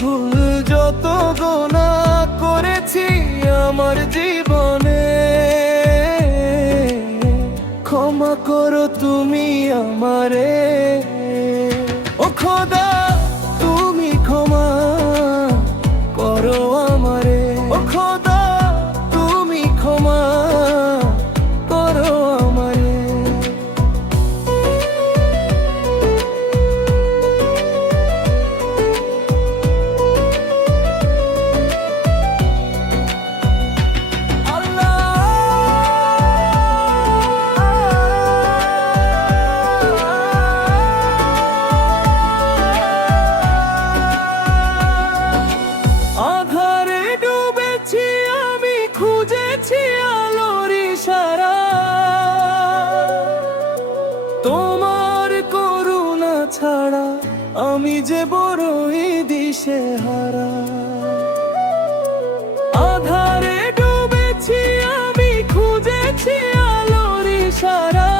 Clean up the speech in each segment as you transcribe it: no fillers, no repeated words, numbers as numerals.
ভুল যত গোনা করেছি আমার জীবনে, ক্ষমা করো তুমি আমারে। ও খোদা তুমি ক্ষমা করো আমারে। ও খোদা তুমি ক্ষমা করো আমারে। আধারে ডুবেছি আমি, খুঁজেছি আলোর ইশারা, তোমার করুণা ছাড়া আমি যে বড়ই দিশেহারা। আধারে ডুবেছি আমি, খুঁজেছি আলোর ইশারা,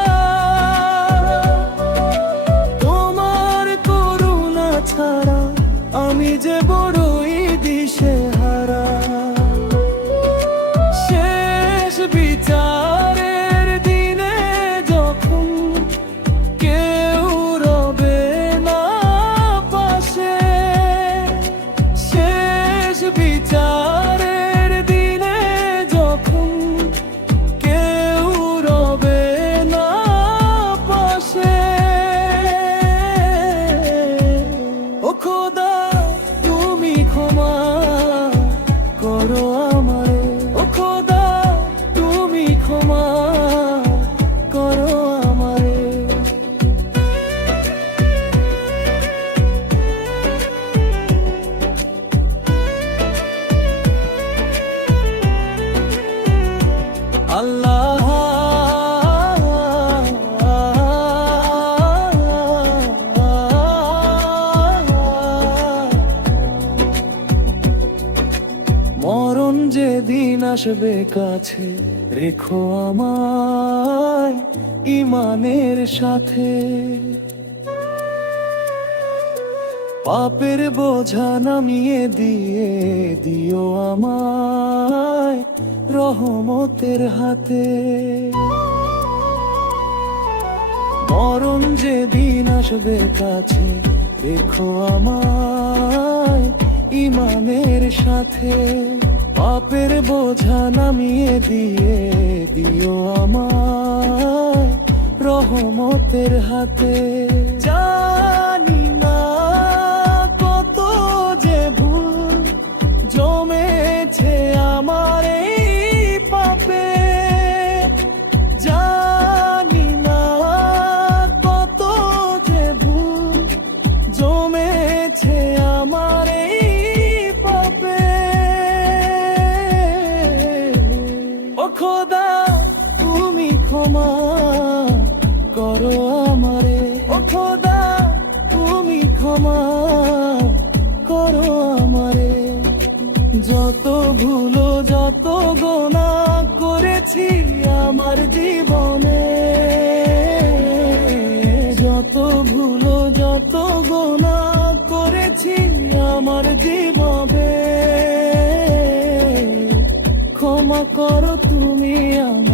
তোমার করুণা ছাড়া আমি যে বড়ই দিশেহারা। শেষ বিচারের দিনে যখন কেউ রবে না পাশে, শেষ বিচারের দিনে যখন কেউ রবে না পাশে, ও খোদা তুমি ক্ষমা করো আমারে। ও খোদা তুমি ক্ষমা করো আমারে। আল্লাহ মরণ যেদিন আসবে কাছে, রেখো আমায় ঈমানের সাথে। পাপের বোঝা নামিয়ে দিয়ে দিও আমায় রহমতের হাতে। মরণ যেদিন আসবে কাছে, রেখো আমায় ঈমানের সাথে। পাপের বোঝা নামিয়ে দিয়ে দিও আমায় রহমতের হাতে। জানি না কত যে ভুল জমেছে আমার এই পাপে, জানি না কত যে ভুল জমেছে আমার এই পাপে। ও খোদা তুমি ক্ষমা করো আমারে। ও খোদা তুমি ক্ষমা করো আমারে। যত ভুল যত গোনা করেছি আমার জীবনে, যত ভুল যত গোনা করেছি আমার জীবনে, ক্ষমা করো তুমি আমারে।